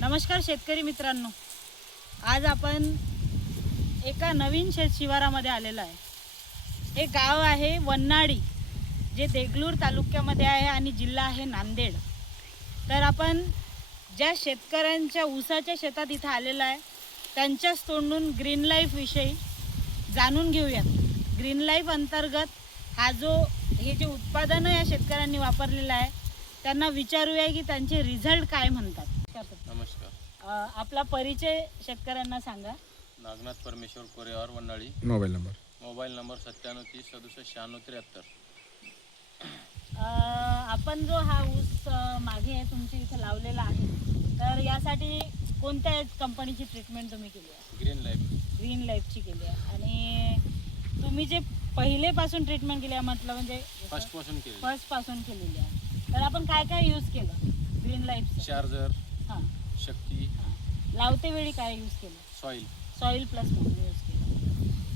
नमस्कार शेतकरी मित्रांनो, आज आपण एका नवीन शेत शिवारामध्ये आलेलो आहे। हे गाव आहे वन्नाडी, जे देगलूर तालुक्यामध्ये आहे आणि जिल्हा आहे नांदेड। तर आपण ज्या शेतकऱ्यांच्या ऊसाच्या शेतात इथं आलेलो आहे त्यांच्याच तोंडून ग्रीन लाईफ विषयी जाणून घेऊयात। ग्रीन लाईफ अंतर्गत हे जे उत्पादन या शेतकऱ्यांनी वापरलेलं आहे त्यांना विचारूया की त्यांचे रिझल्ट काय म्हणतात। नमस्कार। आपला परिचय शेतकऱ्यांना सांगा। नागनाथ परमेश्वर कोरेवार वन्नाळी। Mobile number 9730679693। आपण जो हा ऊस मागे तुमच्या इथे लावलेला आहे, तर यासाठी कोणत्या कंपनीची ट्रीटमेंट तुम्ही केली आहे? ग्रीन लाईफची केली आहे। आणि तुम्ही जे पहिलेपासून ट्रीटमेंट केली आहे म्हटलं म्हणजे फर्स्ट पासून केलेली आहे, तर आपण काय काय यूज केलं ग्रीन लाईफ? चार्जर, शक्ती। लावते वेळी काय यूज केलं? सॉइल प्लस म्हणून यूज केलं।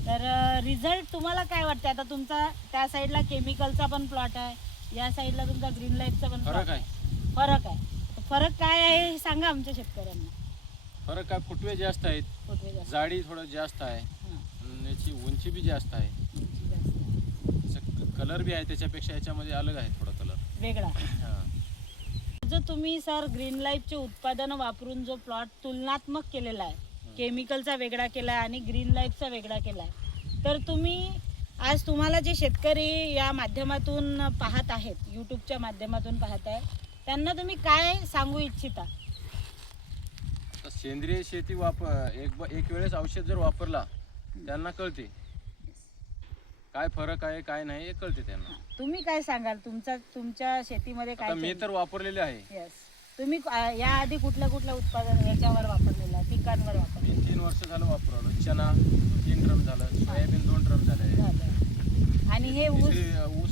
तर रिझल्ट तुम्हाला काय वाटतं? आता तुमचा त्या साईडला केमिकलचा पण प्लॉट आहे, या साईडला तुमचा ग्रीन लाईफचा पण फरक आहे। फरक काय आहे हे सांगा आमच्या शेतकऱ्यांना। फरक काय, फुटवे जास्त आहेत, जाडी थोडं जास्त आहे, याची उंची भी जास्त आहे, कलर भी आहे त्याच्यापेक्षा याच्यामध्ये अलग आहे, थोडा कलर वेगळा। जो तुम्ही सर ग्रीन लाईफचे उत्पादन वापरून जो प्लॉट तुलनात्मक केलेला आहे, केमिकलचा वेगळा केला आहे आणि ग्रीन लाईफचा वेगळा केला आहे, तर तुम्ही आज तुम्हाला जे शेतकरी या माध्यमातून पाहत आहेत, यूट्यूबच्या माध्यमातून पाहत आहे, त्यांना तुम्ही काय सांगू इच्छिता? सेंद्रिय शेती एक वेळेस औषध जर वापरला त्यांना कळते काय फरक आहे काय नाही, हे कळते त्यांना। तुम्ही काय सांगाल तुमच्या शेतीमध्ये काय? मी तर वापरलेले आहे। यस, तुम्ही याआधी कुठलं उत्पादन याच्यावर वापरलेलं आहे, पिकांवर वापरलेलं? मी 3 वर्ष झालं वापरलो। चना 3 ड्रम झालं, सोयाबीन 2 ड्रम झाले, आणि हे ऊस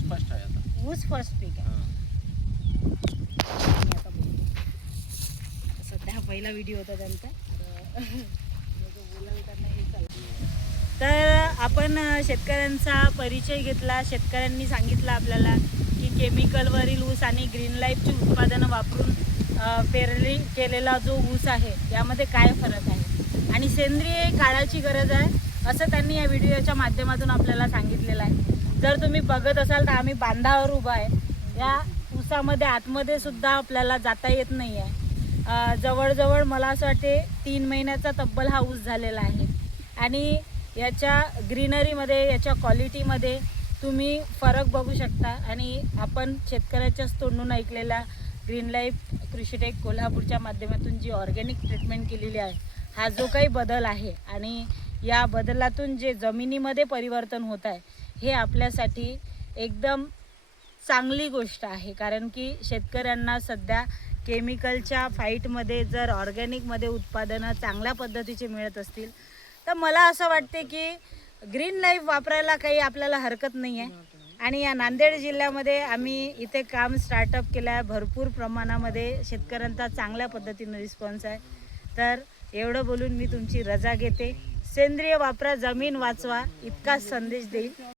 फर्स्ट आहे। आता ऊस फर्स्ट पीक आहे। सध्या पहिला व्हिडिओ होता त्यांचा, तर आपण शेतकऱ्यांचा परिचय घेतला। शेतकऱ्यांनी सांगितलं आपल्याला की केमिकलवरील ऊस आणि ग्रीन लाईफची उत्पादनं वापरून पेरणी केलेला जो ऊस आहे यामध्ये काय फरक आहे आणि सेंद्रिय काळाची गरज आहे असं त्यांनी या व्हिडिओच्या माध्यमातून आपल्याला सांगितलेलं आहे। जर तुम्ही बघत असाल तर आम्ही बांधावर उभा आहे। या ऊसामध्ये आतमध्ये सुद्धा आपल्याला जाता येत नाही आहे। जवळजवळ मला असं वाटते 3 महिन्याचा तब्बल हा ऊस झालेला आहे आणि याच्या ग्रीनरीमध्ये, याच्या क्वालिटीमध्ये तुम्ही फरक बघू शकता। आणि आपण शेतकऱ्याच्याच तोंडून ऐकलेला ग्रीन लाईफ कृषीटेक कोल्हापूरच्या माध्यमातून जी ऑर्गॅनिक ट्रीटमेंट केलेली आहे, हा जो काही बदल आहे आणि या बदलातून जे जमिनीमध्ये परिवर्तन होत आहे, हे आपल्यासाठी एकदम चांगली गोष्ट आहे। कारण की शेतकऱ्यांना सध्या केमिकलच्या फाईटमध्ये जर ऑर्गॅनिकमध्ये उत्पादनं चांगल्या पद्धतीचे मिळत असतील तर मला असं वाटते की ग्रीन लाईफ वापरायला काही आपल्याला हरकत नाही आहे। आणि या नांदेड जिल्ह्यामध्ये आम्ही इथे काम स्टार्टअप केलं आहे। भरपूर प्रमाणामध्ये शेतकऱ्यांचा चांगल्या पद्धतीने रिस्पॉन्स आहे। तर एवढं बोलून मी तुमची रजा घेते। सेंद्रिय वापरा, जमीन वाचवा, इतकाच संदेश देईल।